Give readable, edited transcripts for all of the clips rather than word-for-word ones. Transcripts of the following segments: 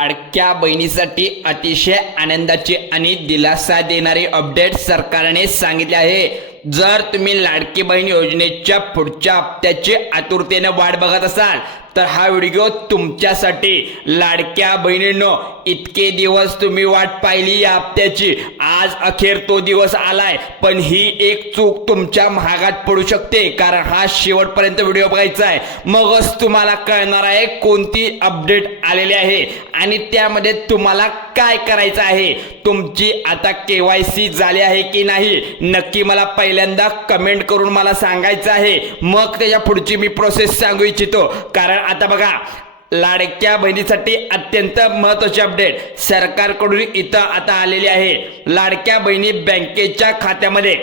लाडक्या बहिणीसाठी अतिशय आनंदाची आणि दिलासा देणारी अपडेट सरकारने सांगितले आहे। जर तुम्ही लाडकी बहीण योजनेच्या पुढच्या हप्त्याची आतुरतेने वाट बघत असाल तर हा व्हिडिओ तुमच्यासाठी। लाडक्या बहिणींनो, इतके दिवस तुम्ही वाट पाहिली या हप्त्याची, आज अखेर तो दिवस आलाय। पण ही एक चूक तुमच्या महागात पडू शकते, कारण हा शेवटपर्यंत व्हिडिओ बघायचा आहे, मगच तुम्हाला कळणार आहे कोणती अपडेट आलेली आहे आणि त्यामध्ये तुम्हाला काय करायचं आहे। तुमची आता KYC झाली आहे की नाही, नक्की मला पहिल्यांदा कमेंट करून मला सांगायचं आहे, मग त्याच्या पुढची मी प्रोसेस सांगू इच्छितो। कारण आता बघा, लाडक्या बहिणीसाठी अत्यंत महत्त्वाची अपडेट सरकारकडून इथं आता आलेली आहे। लाडक्या बहिणी बँकेच्या खात्यामध्ये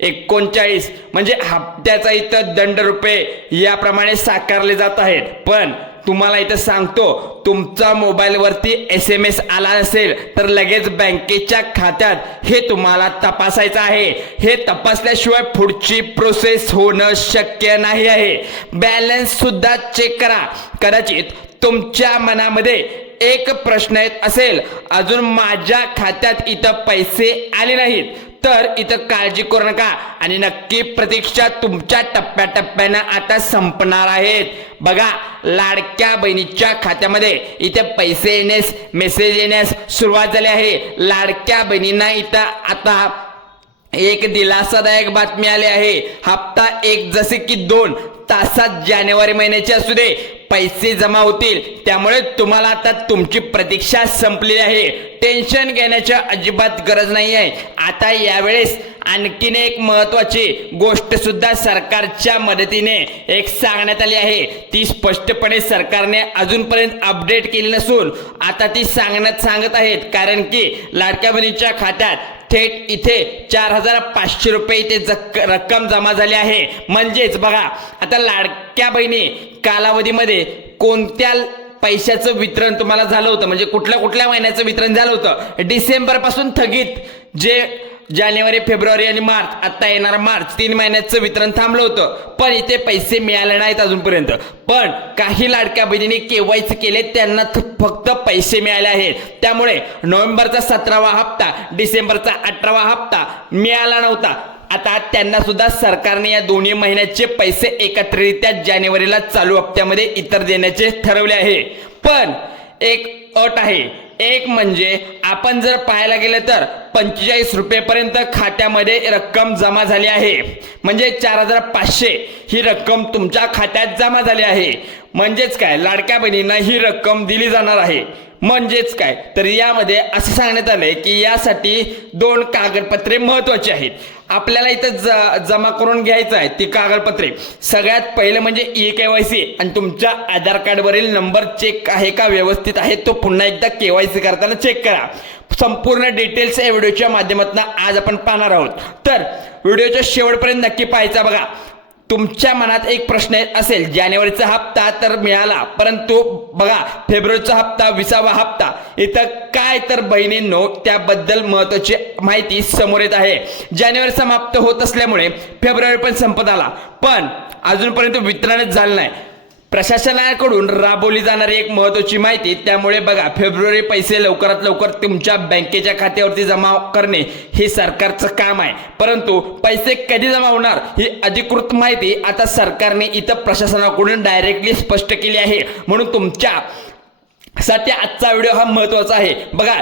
39 म्हणजे हप्त्याचा इथं दंड रुपये याप्रमाणे साकारले जात आहेत। पण तुम्हाला इथं सांगतो, तुमचा मोबाईलवरती SMS आला असेल तर लगेच बँकेच्या खात्यात हे तुम्हाला तपासायचं आहे। हे तपासल्याशिवाय पुढची प्रोसेस होणं शक्य नाही आहे। बॅलन्स सुद्धा चेक करा। कदाचित तुमच्या मनामध्ये एक प्रश्न येत असेल, अजून माझ्या खात्यात इथं पैसे आले नाहीत, तर इथं काळजी करू नका आणि नक्की प्रतीक्षा तुमच्या टप्प्याटप्प्याने आता संपणार आहेत। बघा, लाडक्या बहिणीच्या खात्यामध्ये इथे पैसे येण्यास, मेसेज येण्यास सुरुवात झाली आहे। लाडक्या बहिणींना इथं आता एक दिलासादायक बातमी आली आहे। हप्ता 1 जसे की 2 तासात जानेवारी महिन्याचे असू दे पैसे जमा होतील, त्यामुळे तुम्हाला आता तुमची प्रतीक्षा संपलेली आहे। टेन्शन घेण्याची अजिबात गरज नाही आहे। आता यावेळेस आणखीन एक महत्त्वाची गोष्ट सुद्धा सरकारच्या मदतीने एक सांगण्यात आली आहे। ती स्पष्टपणे सरकारने अजूनपर्यंत अपडेट केली नसून आता ती सांगत आहेत, कारण की लाडक्या बहिणीच्या खात्यात थेट इथे 4500 रुपये इथे रक्कम जमा झाली आहे। म्हणजेच बघा, आता लाडक्या बहिणी कालावधीमध्ये कोणत्या पैशाचं वितरण तुम्हाला झालं होतं, म्हणजे कुठल्या महिन्याचं वितरण झालं होतं, डिसेंबर पासून थकीत जे जानेवारी, फेब्रुवारी आणि मार्च, आता येणारा मार्च, 3 महिन्याचं वितरण थांबलं होतं, पण इथे पैसे मिळाले नाहीत अजूनपर्यंत। पण काही लाडक्या बहिणींनी KYC केले, त्यांना फक्त पैसे मिळाले आहेत। त्यामुळे नोव्हेंबरचा 17वा हप्ता, डिसेंबरचा 18वा हप्ता मिळाला नव्हता। आता त्यांना सुद्धा सरकारने या दोन्ही महिन्याचे पैसे एकत्रितरित्या जानेवारीला चालू हप्त्यामध्ये इतर देण्याचे ठरवले आहे। पण एक अट आहे, एक म्हणजे आपण जर पाहायला गेलं तर 45 रुपयेपर्यंत खात्यामध्ये रक्कम जमा झाली आहे, म्हणजे 4500 ही रक्कम तुमच्या खात्यात जमा झाली आहे। म्हणजेच काय, लाडक्या बहिणींना ही रक्कम दिली जाणार आहे। म्हणजेच काय, तर यामध्ये असं सांगण्यात आलंय की यासाठी 2 कागदपत्रे महत्त्वाची आहेत। आपल्याला इथं जमा करून घ्यायचं आहे ती कागदपत्रे। सगळ्यात पहिलं म्हणजे KYC आणि तुमच्या आधार कार्डवरील नंबर चेक आहे का, व्यवस्थित आहे, तो पुन्हा एकदा KYC करताना चेक करा। संपूर्ण डिटेल्स या व्हिडिओच्या माध्यमातून आज आपण पाहणार आहोत, तर व्हिडिओच्या शेवटपर्यंत नक्की पाहायचा। बघा, तुमच्या मनात एक प्रश्न असेल, जानेवारीचा हप्ता तर मिळाला, परंतु बघा फेब्रुवारीचा हप्ता, 20वा हप्ता, इथं काय, तर बहिणींनो त्याबद्दल महत्त्वाची माहिती समोर येत आहे। जानेवारी समाप्त होत असल्यामुळे फेब्रुवारी पण संपत आला, पण अजूनपर्यंत वितरणच झालं नाही। प्रशासनाकडून राबवली जाणारी एक महत्त्वाची माहिती, त्यामुळे बघा, फेब्रुवारी पैसे लवकरात लवकर तुमच्या बँकेच्या खात्यावरती जमा करणे हे सरकारचं काम आहे, परंतु पैसे कधी जमा होणार ही अधिकृत माहिती आता सरकारने इथं प्रशासनाकडून डायरेक्टली स्पष्ट केली आहे। म्हणून तुमच्या साठी आजचा व्हिडिओ हा महत्त्वाचा आहे। बघा,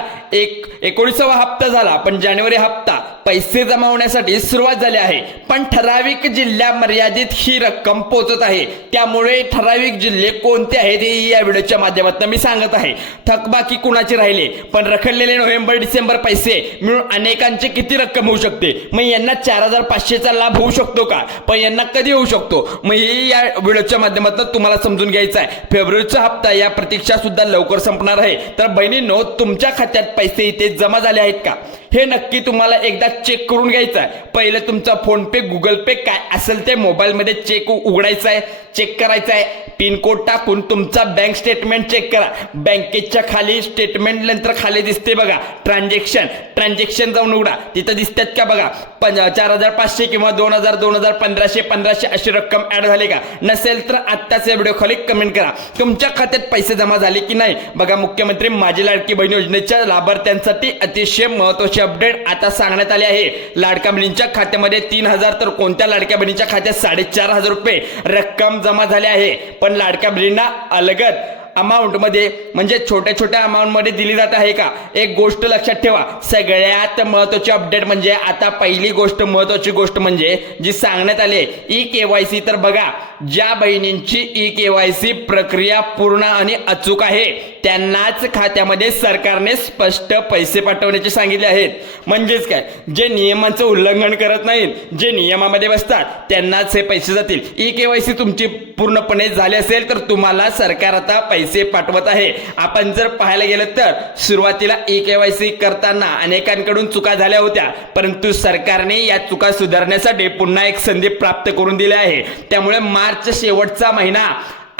19वा हप्ता झाला, पण जानेवारी हप्ता पैसे जमा होण्यासाठी सुरुवात झाली आहे, पण ठराविक जिल्ह्या मर्यादित ही रक्कम पोहोचत आहे। त्यामुळे ठराविक जिल्हे कोणते आहेत हे या व्हिडिओच्या माध्यमातून मी सांगत आहे। थकबाकी कुणाचे राहिले, पण रखडलेले नोव्हेंबर डिसेंबर पैसे मिळून अनेकांची किती रक्कम होऊ शकते, मग यांना 4500चा लाभ होऊ शकतो का, पण यांना कधी होऊ शकतो, मग हे या व्हिडिओच्या माध्यमातून तुम्हाला समजून घ्यायचं आहे। फेब्रुवारीचा हप्ता या प्रतीक्षा सुद्धा लवकर संपणार आहे, तर बहिणींनो तुमच्या खात्यात पैसे इथे जमा झाले आहेत का हे नक्की तुम्हाला एकदा चेक करून घ्यायचं आहे। पहिलं तुमचा फोन पे, गुगल पे काय असेल ते मोबाईलमध्ये उघडायचं आहे, चेक करायचं आहे। पिन कोड टाकून तुमचा बँक स्टेटमेंट चेक करा. बँकेच्या खाली स्टेटमेंट नंतर खाली दिसते बघा ट्रान्झॅक्शन जाऊन उघडा. तिथं दिसतात का बघा 4,500 किंवा 2,000, 2,000, 1,500, 1,500 अशी रक्कम ऍड झाली का? नसेल तर आत्ताच या व्हिडिओ खाली कमेंट करा तुमच्या खात्यात पैसे जमा झाले की नाही. बघा मुख्यमंत्री माझी लाडकी बहीण योजनेच्या लाभार्थ्यांसाठी अतिशय महत्वाची अपडेट आता सांगण्यात आली आहे. लाडक्या बहिणींच्या खात्यामध्ये 3,000 तर कोणत्या लाडक्या बहिणीच्या खात्यात 4,500 रुपये रक्कम जमा झाली आहे. पण लाडक्या बहिणींना अलगद अमाऊंट मध्ये म्हणजे छोट्या अमाऊंट मध्ये दिली जात आहे का? एक गोष्ट लक्षात ठेवा. सगळ्यात महत्वाची अपडेट म्हणजे आता पहिली महत्वाची गोष्ट म्हणजे जी सांगण्यात आली ई-केवायसी. तर बघा ज्या बहिणींची ई-केवायसी प्रक्रिया पूर्ण आणि अचूक आहे त्यांनाच खात्यामध्ये सरकारने स्पष्ट पैसे पाठवण्याचे सांगितले आहेत. म्हणजेच काय, जे नियमांचं उल्लंघन करत नाहीत, जे नियमामध्ये बसतात त्यांनाच हे पैसे जातील. ई-केवायसी तुमची पूर्णपणे झाली असेल तर तुम्हाला सरकार आता पैसे पाठवत आहे. आपण जर पाहायला गेलं तर सुरुवातीला ई-केवायसी करताना अनेकांकडून चुका झाल्या होत्या, परंतु सरकारने या चुका सुधारण्यासाठी पुन्हा एक संधी प्राप्त करून दिली आहे. त्यामुळे मार्च शेवटचा महिना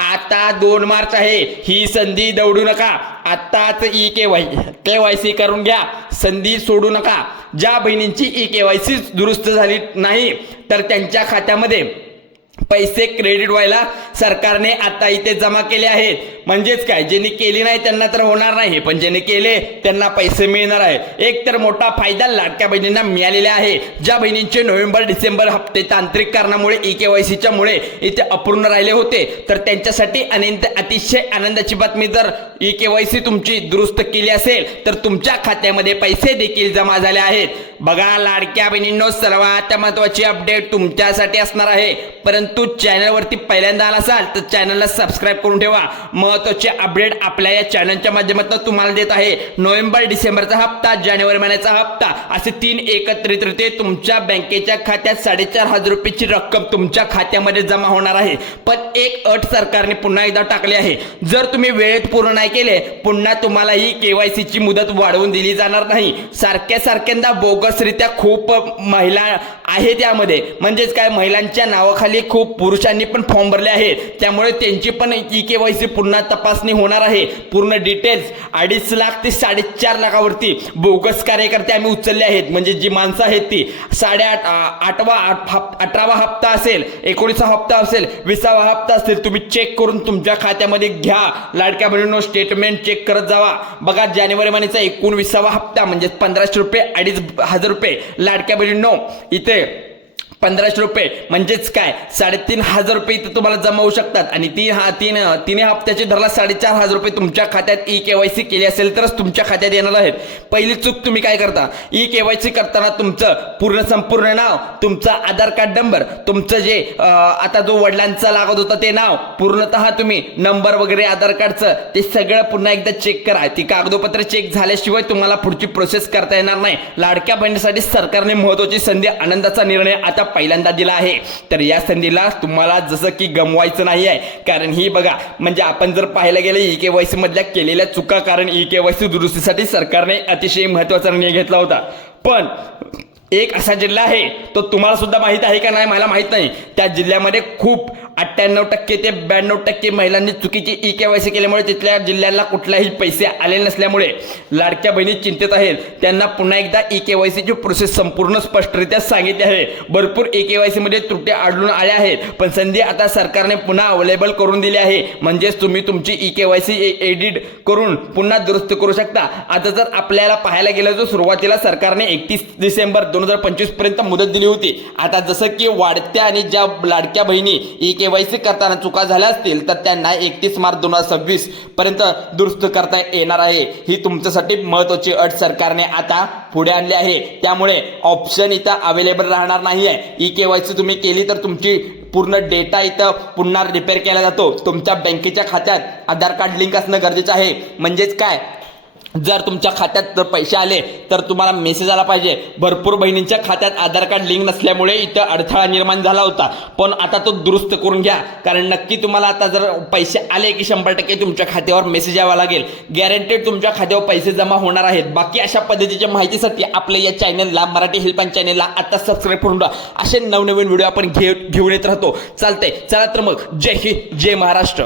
आता 2 मार्च आहे. ही संधी दवडू नका. आताच ई-केवायसी करून घ्या. संधी सोडू नका. ज्या बहिणींची ई-केवायसी दुरुस्त झाली नाही तर त्यांच्या खात्यामध्ये पैसे क्रेडिट व्हायला सरकारने आता इथे जमा केले आहेत. म्हणजेच काय, ज्यांनी केली नाही त्यांना तर होणार नाही, पण ज्यांनी केले त्यांना पैसे मिळणार आहे. एक तर मोठा फायदा लाडक्या बहिणींना मिळालेला आहे. ज्या बहिणींचे नोव्हेंबर डिसेंबर हप्ते तांत्रिक कारणामुळे ई-केवायसीच्या मुळे इथे अपूर्ण राहिले होते तर त्यांच्यासाठी अतिशय आनंदाची बातमी. जर ई-केवायसी तुमची दुरुस्त केली असेल तर तुमच्या खात्यामध्ये पैसे देखील जमा झाले आहेत. बघा लाडक्या बहिणींनो, सर्वात महत्वाची अपडेट तुमच्यासाठी असणार आहे. परंतु चॅनलवरती पहिल्यांदा आला असाल तर चॅनलला सबस्क्राईब करून ठेवा. महत्वाचे अपडेट आपल्या या चॅनलच्या माध्यमातून तुम्हाला देत आहे. नोव्हेंबर डिसेंबरचा हप्ता, जानेवारी महिन्याचा हप्ता असे 3 एकत्रितरित्या तुमच्या बँकेच्या खात्यात 4,500 रुपयाची रक्कम तुमच्या खात्यामध्ये जमा होणार आहे. पण एक अट सरकारने पुन्हा एकदा टाकली आहे. जर तुम्ही वेळेत पूर्ण नाही केले पुन्हा तुम्हाला ही केवायसीची मुदत वाढवून दिली जाणार नाही. सारख्यांदा बोगसरित्या खूप महिला आहे त्यामध्ये. म्हणजेच काय, महिलांच्या नावाखाली खूप पुरुषांनी पण फॉर्म भरले आहेत. त्यामुळे त्यांची पण ई-केवायसी पुन्हा तपासणी होणार आहे. पूर्ण डिटेल्स 2.5 लाख ते 4.5 लाखावरती बोगस कार्यकर्ते आम्ही उचलले आहेत. म्हणजे जी माणसं आहेत ती 18वा हप्ता असेल, 19वा हप्ता असेल, 20वा हप्ता असेल, तुम्ही चेक करून तुमच्या खात्यामध्ये घ्या. लाडक्या बहिणींनो स्टेटमेंट चेक करत जावा. बघा जानेवारी महिन्याचा 19वा हप्ता म्हणजे 1,500 रुपये, 2,500 रुपये. लाडक्या बहिणींनो इथे 1,500 रुपये म्हणजेच काय 3,500 रुपये इथे तुम्हाला जमा होऊ शकतात. आणि तीन हप्त्याचे धरला 4,500 रुपये तुमच्या खात्यात ई-केवायसी केली असेल तरच तुमच्या खात्यात येणार आहेत. पहिली चूक तुम्ही काय करता, ई-केवायसी करताना तुमचं संपूर्ण नाव, तुमचा आधार कार्ड नंबर, तुमचं जे आता जो वडिलांचा लागत होता ते नाव, पूर्णतः तुम्ही नंबर वगैरे आधार कार्डचं ते सगळं पुन्हा एकदा चेक करा. ती कागदोपत्र चेक झाल्याशिवाय तुम्हाला पुढची प्रोसेस करता येणार नाही. लाडक्या बहिणीसाठी सरकारने महत्वाची संधी, आनंदाचा निर्णय आता पहिल्यांदा दिला आहे. तर या संधीला तुम्हाला जसं की गमवायचं नाही आहे. कारण ही बघा, म्हणजे आपण जर पाहायला गेलं ई-केवायसी मधल्या केलेल्या चुका, कारण ई-केवायसी दुरुस्तीसाठी सरकारने अतिशय महत्वाचा निर्णय घेतला होता. पण एक असा जिल्हा आहे, तो तुम्हाला सुद्धा माहित आहे का नाही मला माहित नाही, त्या जिल्ह्यामध्ये खूप 98% ते 92% महिलांनी चुकीची ई-केवायसी केल्यामुळे तिथल्या जिल्ह्याला कुठलाही पैसे आले नसल्यामुळे लाडक्या बहिणी चिंतेत आहेत. त्यांना पुन्हा एकदा ई-केवायसीची प्रोसेस संपूर्ण स्पष्टरित्या सांगितली आहे. भरपूर ई-केवायसी मध्ये त्रुटी आढळून आल्या आहेत, पण संधी आता सरकारने पुन्हा अवेलेबल करून दिली आहे. म्हणजेच तुम्ही तुमची ई-केवायसी एडिट करून पुन्हा दुरुस्त करू शकता. आता जर आपल्याला पाहायला गेलं तर सुरुवातीला सरकारने 31 डिसेंबर 2025 पर्यंत मुदत दिली होती. आता जसं की वाढत्या आणि ज्या लाडक्या बहिणी ई-केवायसी करताना चुका झाल्या असतील तर त्यांना 31 मार्च 2026 पर्यंत दुरुस्त करता येणार आहे. ही तुमच्यासाठी महत्वाची अट सरकारने आता पुढे आणली आहे. त्यामुळे ऑप्शन इथं अवेलेबल राहणार नाही आहे. ई-केवायसी तुम्ही केली तर तुमची पूर्ण डेटा इथं पुन्हा रिपेअर केला जातो. तुमच्या बँकेच्या खात्यात आधार कार्ड लिंक असणं गरजेचं आहे. म्हणजेच काय, जर तुमच्या खात्यात जर पैसे आले तर तुम्हाला मेसेज आला पाहिजे. भरपूर बहिणींच्या खात्यात आधार कार्ड लिंक नसल्यामुळे इथं अडथळा निर्माण झाला होता, पण आता तो दुरुस्त करून घ्या, कारण नक्की तुम्हाला आता जर पैसे आले की 100% तुमच्या खात्यावर मेसेज यावा लागेल. गॅरंटेड तुमच्या खात्यावर पैसे जमा होणार आहेत. बाकी अशा पद्धतीच्या माहितीसाठी आपल्या या चॅनलला, मराठी हेल्पलाईन चॅनलला आता सबस्क्राईब करून द्या. असे नवनवीन व्हिडिओ आपण घेऊन येत राहतो. चालतंय, चला तर मग जय हिंद, जय महाराष्ट्र.